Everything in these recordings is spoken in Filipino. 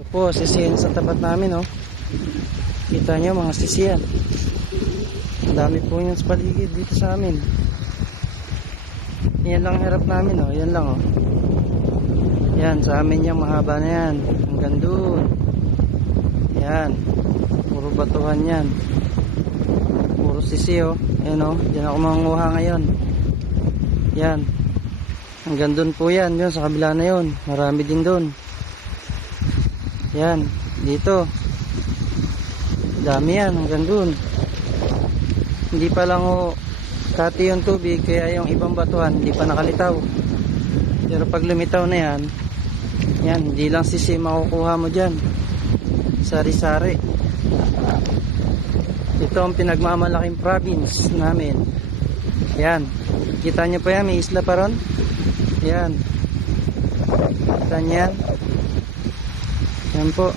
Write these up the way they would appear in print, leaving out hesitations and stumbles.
Ito po, sisiyan sa tapat namin, oh. Kita nyo mga sisiyan. Ang dami po yun sa paligid dito sa amin. Yan lang hirap namin, oh. Yan lang, oh. Yan, sa amin yung mahaba na yan. Hanggang doon. Yan. Puro batuhan yan. Puro sisi, oh. Yan, oh. Diyan ako mangunguha ngayon. Yan. Hanggang doon po yan. Yun, sa kabila na yun. Marami din doon. Yan. Dito. Dami yan. Hanggang doon. Hindi pa lang, oh, kati yung tubig. Kaya yung ibang batuhan, hindi pa nakalitaw. Pero pag lumitaw na yan, yan, hindi lang sisi makukuha mo dyan. Sari-sari. Ito ang pinagmamalaking province namin. Yan. Kita nyo pa yan, may isla pa ron. Yan. Kita nyo yan. Yan po.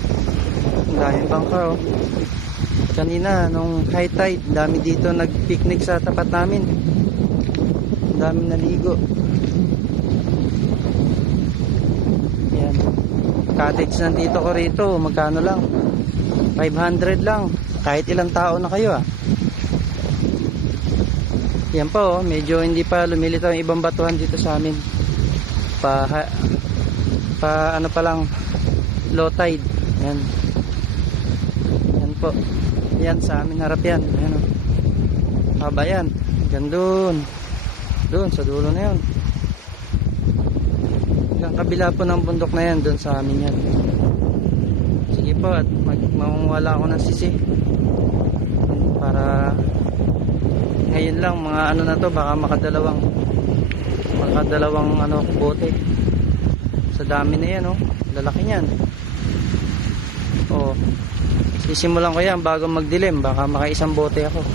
Ang daming bangka, oh. Kanina, nung high tide, dami dito nag-picnic sa tapat namin. Ang daming naligo. Yan. Cottage nandito ko rito, magkano lang? 500 lang. Kahit ilang tao na kayo, ah. Yan po, oh, medyo hindi pa lumilitaw yung ibang batuhan dito sa amin. Ano pa lang, low tide. Yan. Yan po. Yan sa amin harap yan. Ayan, oh. Haba yan. Hanggang doon. Doon sa dulo na yun. Hanggang kabila po ng bundok na yan, doon sa amin yan. Sige po, at mamawala ako ng sisi. Para ngayon lang, mga ano na to, baka makadalawang ano, bote. Sa dami na yan, oh. Lalaki niyan. Oh. Sisimulan ko yan bago magdilim, baka makaisang bote ako.